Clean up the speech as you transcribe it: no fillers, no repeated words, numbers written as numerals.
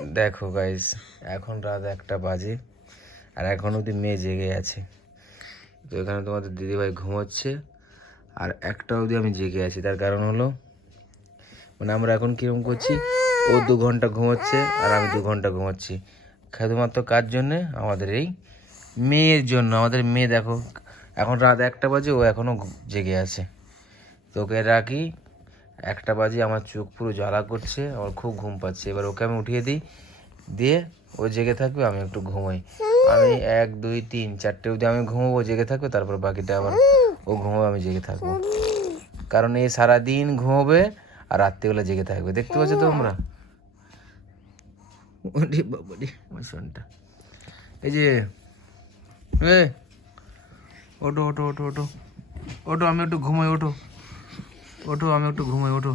দেখো গাইস, এখন রাত 1টা বাজে আর এখন অব্দি মেয়ে জেগে আছে। তো এখানে তোমাদের দিদিভাই ঘুমোচ্ছে আর 1টা অবধি আমি জেগে আছি। তার কারণ হলো মানে আমরা এখন কিরকম করছি, ও 2 ঘন্টা ঘুমোচ্ছে আর আমি 2 ঘন্টা ঘুমোচ্ছি, শুধুমাত্র কার জন্যে? আমাদের এই মেয়ের জন্য। আমাদের মেয়ে দেখো, এখন রাত 1টা বাজে, ও এখনও জেগে আছে। তোকে রাখি, 1টা বাজে, আমার চোখ পুরো জ্বালা করছে, আমার খুব ঘুম পাচ্ছে। এবার ওকে আমি উঠিয়ে দিই, দিয়ে ও জেগে থাকবে, আমি একটু ঘুমাই। আমি 1 2 3 4টে অবধি আমি ঘুমাবো, জেগে থাকবে, তারপর বাকিটা আবার ও ঘুমাবে, আমি জেগে থাকবো। কারণ এই সারাদিন ঘুমাবে আর রাত্রিবেলা জেগে থাকবে। দেখতে পাচ্ছ তোমরা? ওরে বাবা রে, আমার শোনটা। এই যে এ ওঠো ওঠো ওঠো ওঠো ওঠো, আমি একটু ঘুমাই, ওঠো ওঠো, আমি একটু ঘুমাই, ওঠো।